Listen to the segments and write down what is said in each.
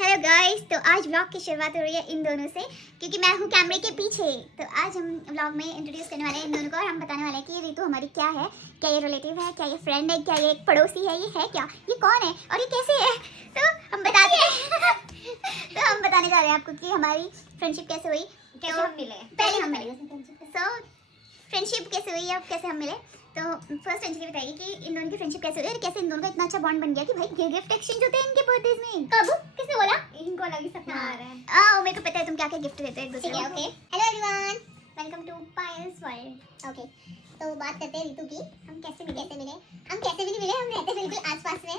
Hello guys, तो आज vlog की शुरुआत हो रही है इन दोनों से क्योंकि मैं हूँ कैमरे के पीछे। तो आज हम व्लॉग में इंट्रोड्यूस करने वाले हैं इन दोनों को और हम बताने वाले हैं कि ये रितु हमारी क्या है, क्या ये रिलेटिव है, क्या ये फ्रेंड है, क्या ये एक पड़ोसी है, ये है क्या, ये कौन है और ये कैसे है। तो हम बताते हैं तो हम बताने जा रहे हैं आपको कि हमारी फ्रेंडशिप कैसे हुई, कैसे हम मिले, पहले हम मिले। सो फ्रेंडशिप कैसे हुई, अब कैसे हम मिले। तो फर्स्ट अंजलि बताइए कि इन दोनों की फ्रेंडशिप कैसे हुई और कैसे इन दोनों का इतना अच्छा बॉन्ड बन गया कि भाई गिफ्ट एक्सचेंज होते हैं इनके बर्थडेज में। कब, किसने बोला? इनको अलग ही सपना आ रहा है। मेरे को पता है तुम क्या क्या गिफ्ट देते हो एक दूसरे को। Okay, hello everyone, welcome to Payal's world. Okay, तो बात करते हैं रितु की। हम कैसे भी नहीं मिले, हम रहते बिल्कुल आसपास में।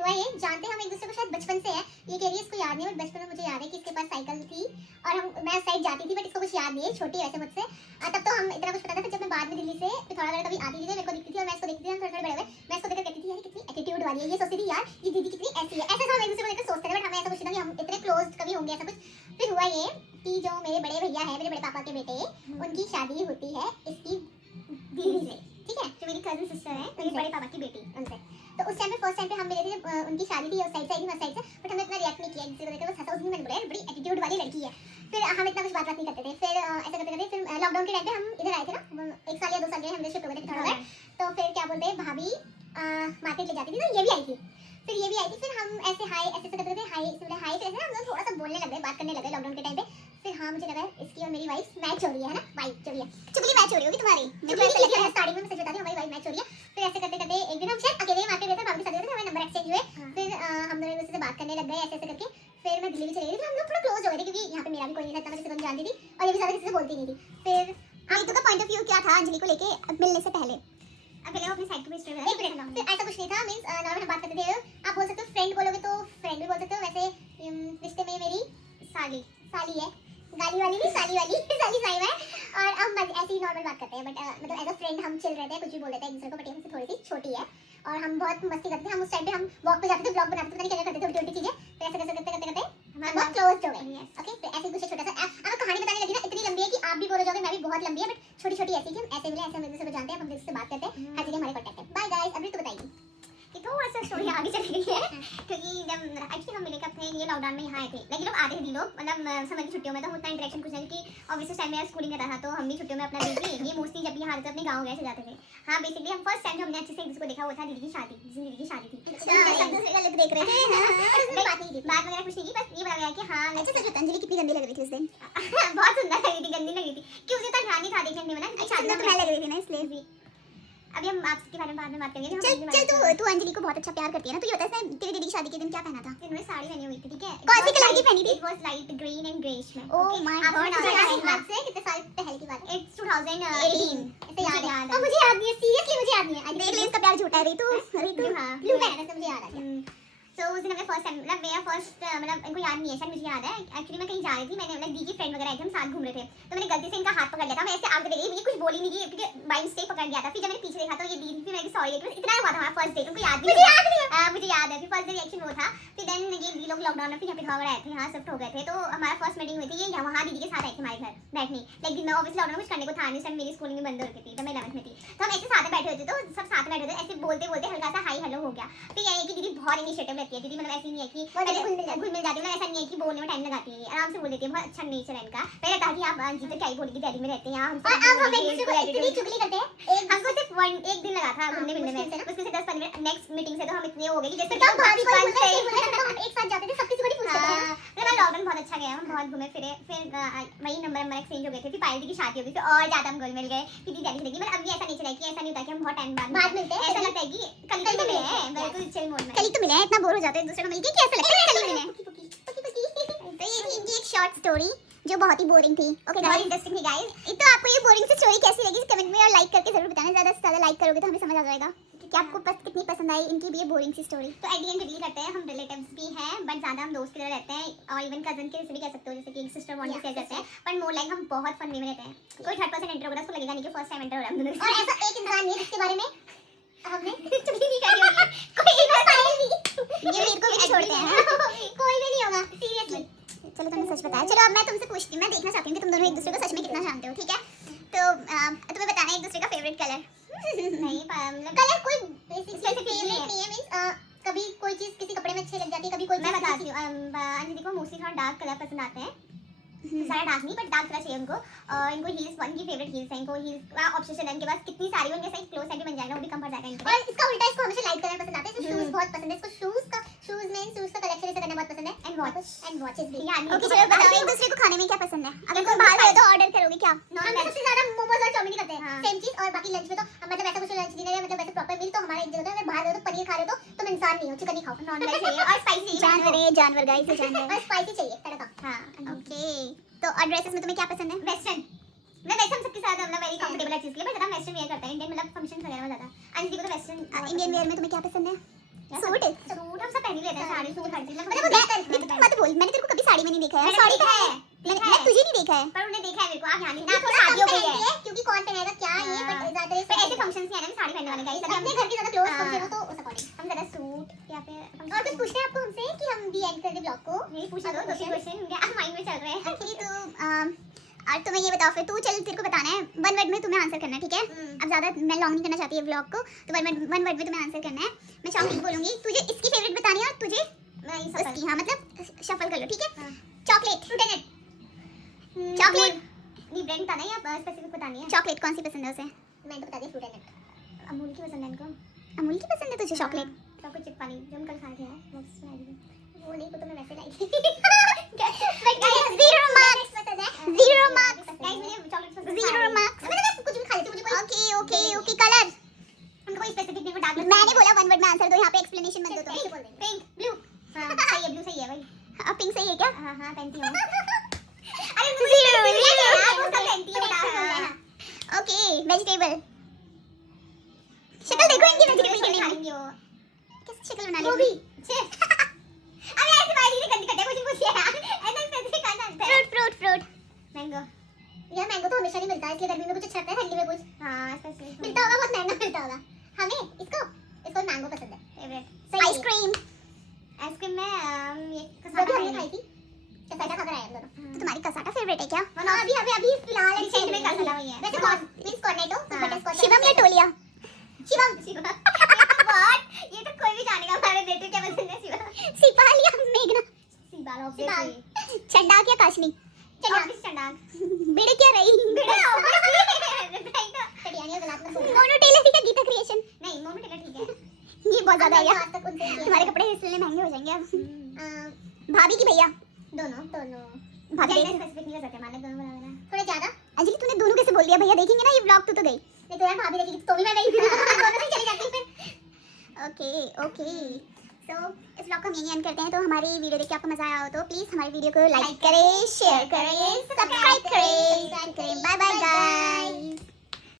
हुआ ये, जानते हम एक दूसरे को शायद बचपन से है। ये कह रही है इसको याद नहीं, बट बचपन में मुझे याद है कि इसके पास साइकिल थी और मैं उस साइड जाती थी, बट इसको कुछ याद नहीं है, छोटी है वैसे मुझसे। तब तो हम इतना कुछ पता था। फिर जब मैं बाद में दिल्ली से पिथौरागढ़ कभी आती थी तो मेरे को दिखती थी और मैं इसको देखती थी, हम थोड़े बड़े हुए। मैं इसको देखकर कहती थी यार कितनी एटीट्यूड वाली है। ये सोचती थी यार ये दीदी कितनी ऐसी है। ऐसा हम एक दूसरे को देखकर सोचते थे, बट हमें ऐसा कुछ नहीं था कि हम इतने क्लोज कभी होंगे, ऐसा कुछ। फिर हुआ ये कि जो मेरे बड़े भैया है, मेरे बड़े पापा के बेटे, उनकी शादी होती है इसकी दीदी से, ठीक है, जो मेरी कजिन सिस्टर है, मेरे बड़े पापा की बेटी, उनसे। तो उस टाइम पे फर्स्ट टाइम पे हम मिले थे जब उनकी शादी थी, उस साइड से आई थी, मैं साइड से, बट हमने इतना रिएक्ट नहीं किया एक दूसरे को देखकर, बस हंसा। उस दिन मैंने बोला यार बड़ी एटीट्यूड वाली लड़की है। फिर हम इतना कुछ बात नहीं करते थे। फिर ऐसा करते करते फिर लॉकडाउन के टाइम पे हम इधर आए थे ना, 1 साल या 2 साल के हम शिफ्ट हो गए थे पिथौरागढ़। तो फिर क्या बोलते हैं, भाभी मार्केट ले जाती थी, तो ये भी आई थी। फिर ये भी आई थी। फिर हम ऐसे हाय ऐसे करते थे, हाय से बोले हाय। फिर ऐसे हम लोग थोड़ा सा बोलने लग गए, बात करने लगे लॉकडाउन के टाइम पे। फिर हाँ, मुझे लगा इसकी और मेरी वाइफ मैच हो रही है ना, वाइफ जो भी है, चुगली मैच हो रही होगी तुम्हारी। मुझे ऐसा लगा स्टार्टिंग में मैं सच बताती हूँ, हमारी वाइफ मैच हो रही है। फिर ऐसे करते करते एक दिन हम शायद अकेले मार्केट गए थे, भाभी के साथ गए थे, हमारे नंबर एक्सचेंज हुए। फिर हम दोनों एक दूसरे से बात करने लग गए ऐसे ऐसे करके। फिर मैं दिल्ली भी चली गई थी, हम लोग थोड़ा क्लोज हो गए थे क्योंकि यहाँ पे मेरा भी कोई नहीं था, इतना मैं किसी को नहीं जानती थी और ये भी ज़्यादा किसी से बोलती नहीं थी। फिर रितु का पॉइंट ऑफ व्यू क्या था अंजलि को लेके मिलने से पहले? पहले वो अपनी साइड को स्टोरी बता। एक मिनट, फिर ऐसा कुछ नहीं था। मींस नॉर्मल बात करते थे। आप बोल सकते हो फ्रेंड, बोलोगे तो फ्रेंड भी बोल सकते हो। वैसे रिश्ते में मेरी साली है, गाली वाली नहीं, साली वाली साली साइब है। और हम ऐसे ही नॉर्मल बात करते हैं, बट मतलब एज अ फ्रेंड हम चिल रहते हैं, कुछ भी बोल देते हैं एक दूसरे को। बट ये हमसे थोड़ी सी छोटी है और हम बहुत मस्ती करते हैं। हम उस टाइम पे हम वॉक पे जाते थे, ब्लॉग बनाते थे, पता नहीं क्या करते थे, उल्टी उल्टी चीजें। फिर ऐसे करते करते हम बहुत क्लोज हो गए। ओके, फिर ऐसे कुछ छोटा सा अब कहानी बताने लगी ना, इतनी लंबी है कि आप भी बोल जाओगे, मैं भी बहुत लंबी है, बट छोटी छोटी ऐसी कि हम ऐसे मिले, ऐसे हम एक दूसरे को जानते हैं, हम एक दूसरे से बात करते हैं, हर जगह हमारे कॉन्टैक्ट है। बाय गाइस, अभी तो बताइए कि थोड़ा सा स्टोरी आगे चली गई है क्योंकि जब एक्चुअली हम मिले कब थे, ये लॉकडाउन में यहाँ आए थे। लेकिन लोग आते थे लोग, मतलब समझ की छुट्टियों में, तो उतना इंटरेक्शन कुछ नहीं, क्योंकि ऑब्वियसली टाइम में स्कूलिंग करता था, तो हम भी छुट्टियों में अपना बिजी, ये मोस्टली जब यहाँ आते थे अपने गाँव गए से जाते थे। हाँ, बेसिकली हम फर्स्ट टाइम जो हमने अच्छे से एक दूसरे को देखा वो था दीदी की शादी, जिस दिन दीदी की शादी थी। सब दूसरे का लुक देख रहे थे, बात नहीं की, बात वगैरह कुछ नहीं की, बस ये बताया गया कि हाँ अच्छा सच बता, अंजलि कितनी गंदी लग रही थी उस दिन। बहुत सुंदर लग रही थी, गंदी लग रही थी कि उसे तक ध्यान नहीं था देखने में ना, शादी में लग रही थी ना, इसलिए भी। अभी हम आपके बारे में बाद में बात करेंगे। चल तू अंजलि को बहुत अच्छा प्यार करती है ना, तो ये बता इसने तेरी दीदी की शादी के दिन क्या पहना था? इन्होंने साड़ी पहनी हुई थी, ठीक है। कौन सी कलर की पहनी थी? It was light green and greyish में। ओह माय गॉड, आज से कितने साल पहले की बात है? इट्स 2018, ऐसे याद है। और मुझे याद नहीं है, सीरियसली मुझे याद नहीं है। देख ले इसका प्यार झूठा है। रितु हां, ब्लू पहना था, मुझे याद आ गया। तो उस दिन हमने फर्स्ट टाइम, मतलब मेरा फर्स्ट, मतलब इनको याद नहीं है शायद, मुझे याद है एक्चुअली मैं कहीं जा रही थी, मैंने मतलब दी की फ्रेंड वगैरह आई थी, हम साथ घूम रहे थे, तो मैंने गलती से इनका हाथ पकड़ लिया था। मैं ऐसे आगे गई, मुझे कुछ बोली नहीं की क्योंकि बाय मिस्टेक पकड़ लिया था। फिर जब मैंने पीछे देखा तो ये दी थी, मैं सॉरी, इतना हुआ था हमारा फर्स्ट डेट। उनको याद नहीं, मुझे याद नहीं है, मुझे याद है। फिर फर्स्ट डे रिएक्शन वो था। फिर देन ये दी लोग लॉकडाउन में फिर यहाँ पे पिथौरागढ़ आए थे, यहाँ शिफ्ट हो गए थे, तो हमारा फर्स्ट मीटिंग हुई थी। ये वहाँ दीदी के साथ आई थी हमारे घर बैठने, लेकिन मैं ऑब्वियसली लॉकडाउन में कुछ करने को था नहीं, उस टाइम मेरी स्कूलिंग बंद हो रही थी, तो मैं 11th में थी। तो हम ऐसे साथ में बैठे हुए थे, तो सब साथ में बैठे थे, ऐसे बोलते बोलते हल्का सा हाई हेलो हो गया। फिर ये है कि दीदी बहुत इनिशिएटिव लेती है, दीदी मतलब ऐसी नहीं है कि घुल मिल जाती है, ऐसा नहीं है कि बोलने में टाइम लगाती है, आराम से बोल देती है, बहुत अच्छा नेचर है इनका। पहले था कि आप जी तो क्या ही बोलेगी, दिल्ली में रहते हैं हम, और अब हम एक दूसरे को इतनी चुगली करते हैं। हमको सिर्फ एक दिन लगा था घूमने मिलने में, उसके से 10-15 मिनट नेक्स्ट मीटिंग से तो हम इतने हो गए कि जैसे हम एक साथ जाते थे, सब किसी को नहीं पूछते थे। मेरा लॉकडाउन बहुत अच्छा गया, हम बहुत घूमे फिरे। फिर वही नंबर एक्सचेंज हो गए थे। फिर पायल दी की शादी हो गई, फिर और ज्यादा हम घुल मिल गए कि दीदी लगी। मतलब अभी ऐसा नेचर है कि ऐसा नहीं होता कि हम बहुत टाइम बाद मिलते हैं, ऐसा लगता है कि कल तो मिले हैं, बिल्कुल चिल मोड में कल तो मिले हैं। इतना बोर हो जाते हैं एक दूसरे को मिलके कि ऐसा लगता है कल मिले हैं। तो ये थी इनकी एक शॉर्ट स्टोरी जो बहुत ही बोरिंग थी। ओके गाइस, इंटरेस्टिंग थी गाइस। तो आपको ये बोरिंग सी स्टोरी कैसी लगी कमेंट में और लाइक करके जरूर बताना। ज्यादा से ज्यादा लाइक करोगे तो हमें समझ आ जाएगा कि आपको कितनी पसंद आई इनकी भी ये बोरिंग सी स्टोरी। तो एट द एंड रिवील करते हैं, हम रिलेटिव्स भी हैं, बट ज्यादा हम दोस्त की तरह रहते हैं, और इवन कजन के जैसे भी कह सकते हो, जैसे कि एक सिस्टर बॉन्ड से कहते हैं, बट मोर लाइक हम बहुत फन वे में रहते हैं। कोई थर्ड पर्सन एंटर होगा उसको लगेगा नहीं कि फर्स्ट टाइम एंटर हो रहा है हम दोनों। और ऐसा एक इंसान नहीं है जिसके बारे में हमने चुगली नहीं करी होगी, कोई इंसान नहीं। ये मेरे को भी छोड़ते हैं, कोई भी नहीं होगा सीरियसली। चलो तुमने सच बताया। चलो अब मैं तुमसे पूछती हूँ, मैं देखना चाहती हूँ कि तुम दोनों एक दूसरे को सच में कितना जानते हो, ठीक है? तो तुम्हें बताना है एक दूसरे का फेवरेट कलर। नहीं, कलर कोई बेसिक फेवरेट नहीं है, मींस कभी कोई चीज किसी कपड़े में अच्छी लग जाती है, कभी कोई मैं बताती हूँ। अंजलि को मोस्टली थोड़ा डार्क कलर पसंद आते हैं, सारा डार्क नहीं बट डार्क कलर चाहिए उनको। इनको हील्स, उनकी फेवरेट हील्स है, इनको हील्स का ऑब्सेशन है इनके पास, कितनी सारी उनके साइड क्लोज साइड बन जाएगा, वो भी कम पड़ जाएगा इनको। और इसका उल्टा, इसको हमेशा लाइट कलर पसंद आते हैं, इसको शूज बहुत पसंद है, इसको शूज का कलेक्शन ऐसे करना बहुत पसंद है, एंड वॉचेस भी। ओके चलो बताओ, एक दूसरे को खाने में क्या पसंद है? अगर तुम बाहर गए तो ऑर्डर करोगे क्या? हम सबसे ज्यादा मोमोज और चाउमीन करते हैं, सेम चीज। और बाकी लंच में तो मतलब ऐसा कुछ लंच डिनर या मतलब ऐसे प्रॉपर मील तो हमारा एक जगह है। अगर बाहर गए तो पनीर खा रहे हो तो तुम इंसान नहीं हो, चिकन ही खाओ। नॉन वेज चाहिए और स्पाइसी जानवर गाइस, जानवर और स्पाइसी चाहिए, तड़का। हां ओके, तो और ड्रेसेस में तुम्हें क्या पसंद है? वेस्टर्न। मैं वैसे हम सबके साथ मतलब वेरी कंफर्टेबल है चीज के लिए, बट ज्यादा वेस्टर्न वेयर करते हैं, इंडियन मतलब फंक्शन वगैरह में ज्यादा। अंजलि को तो वेस्टर्न इंडियन वेयर में तुम्हें क्या पसंद है? सूट हम सब पहन ही लेते हैं, साड़ी सूट हर चीज। मतलब मत बोल, मैंने तेरे को कभी साड़ी में नहीं देखा है। साड़ी है, मैं तुझे नहीं देखा है, पर उन्हें देखा है मेरे को। आप ध्यान देना, थोड़ा शादी हो गई है क्योंकि कौन पहनेगा क्या ये, बट ज्यादा ऐसे फंक्शंस नहीं है ना साड़ी पहनने वाले गाइस। अपने घर के ज्यादा क्लोज फंक्शन हो तो उस अकॉर्डिंग हम ज्यादा सूट या फिर। और कुछ पूछना है आपको हमसे कि हम भी एंड कर दे ब्लॉग को? नहीं पूछा, दो क्वेश्चन उनके माइंड में चल रहे हैं एक्चुअली। तो और तुम्हें ये बताओ फिर, तू चल, तेरे को बताना है, वन वर्ड में तुम्हें आंसर करना है, ठीक है? अब ज्यादा मैं लॉन्ग नहीं करना चाहती है व्लॉग को, तो वन वर्ड में तुम्हें आंसर करना है। मैं चॉकलेट बोलूंगी, तुझे इसकी फेवरेट बतानी है और तुझे उसकी। हाँ मतलब शफल कर लो, ठीक है? चॉकलेट, फ्रूट एंड चॉकलेट नहीं ब्रांड बताना है या स्पेसिफिक बतानी है? चॉकलेट कौन सी पसंद है उसे? मैंने तो बता दिया फ्रूट एंड। अमूल की पसंद है इनको। अमूल की पसंद है तुझे चॉकलेट? चॉकलेट चिप वाली जो हम कल खाए थे यार, वो नहीं, वो तो मैं वैसे लाई थी। जीरो मार्क्स पसंद है, जीरो मार्क्स गाइस मुझे चॉकलेट पसंद है, जीरो मार्क्स। मैं कुछ भी खा लेती हूँ, मुझे कोई ओके ओके ओके। कलर उनको कोई स्पेसिफिक नहीं, वो डार्क। मैंने बोला वन वर्ड में आंसर दो, यहाँ पे एक्सप्लेनेशन मत दो तुम। बोल देंगे पिंक ब्लू। हां सही है, ब्लू सही है भाई। अब पिंक सही है क्या? हां हां पहनती हूं। अरे जीरो वो सब पहनती है डार्क। Okay, vegetable. शक्ल देखो इनकी वेजिटेबल की। खाएंगे वो कैसी शक्ल बना ली? गोभी। अरे ऐसे भाई ने गंदी कटे कुछ पूछिए यार, ऐसा स्पेसिफिक खाना आता है। Fruit mango. यार मैंगो तो हमेशा नहीं मिलता है, इसलिए गर्मी में कुछ अच्छा लगता है, ठंडी में कुछ। हां स्पेसिफिक मिलता होगा, बहुत महंगा मिलता होगा। हमें इसको मैंगो पसंद है, फेवरेट। आइसक्रीम में ये कसाटा खाई थी, कसाटा खा कर आए हम दोनों। तो तुम्हारी कसाटा फेवरेट है क्या? अभी फिलहाल रिसेंट में कसाटा वही है। वैसे कौन मींस कॉर्नेटो, बटरस्कॉच। शिवम या टोलिया? शिवम। ये तो कोई भी जानेगा हमारे बेटे क्या पसंद है। शिवम। सिपाल या मेघना? सिपाल ऑब्वियसली। चंडाक या काशनी? चंडाक। बिड़क या रही? मोनो टेलर या गीता क्रिएशन? नहीं मोनो टेलर ठीक है, ये बहुत ज्यादा है यार, आज तक उनसे तुम्हारे कपड़े इसलिए महंगे हो जाएंगे अब। भाभी की भैया? दोनों भाभी जेंडर स्पेसिफिक नहीं कर सकते, मान लो दोनों बराबर है। थोड़ा ज्यादा। अंजलि तूने दोनों कैसे बोल दिया? भैया देखेंगे ना ये व्लॉग, तू तो गई। नहीं तो यार भाभी देखेगी तो भी मैं नहीं दोनों ही चली जाती फिर। ओके सो इस व्लॉग को हम यहीं एंड करते हैं। तो हमारी वीडियो देख के आपको मजा आया हो तो प्लीज हमारी वीडियो को लाइक करें, शेयर करें, सब्सक्राइब करें। Bye bye.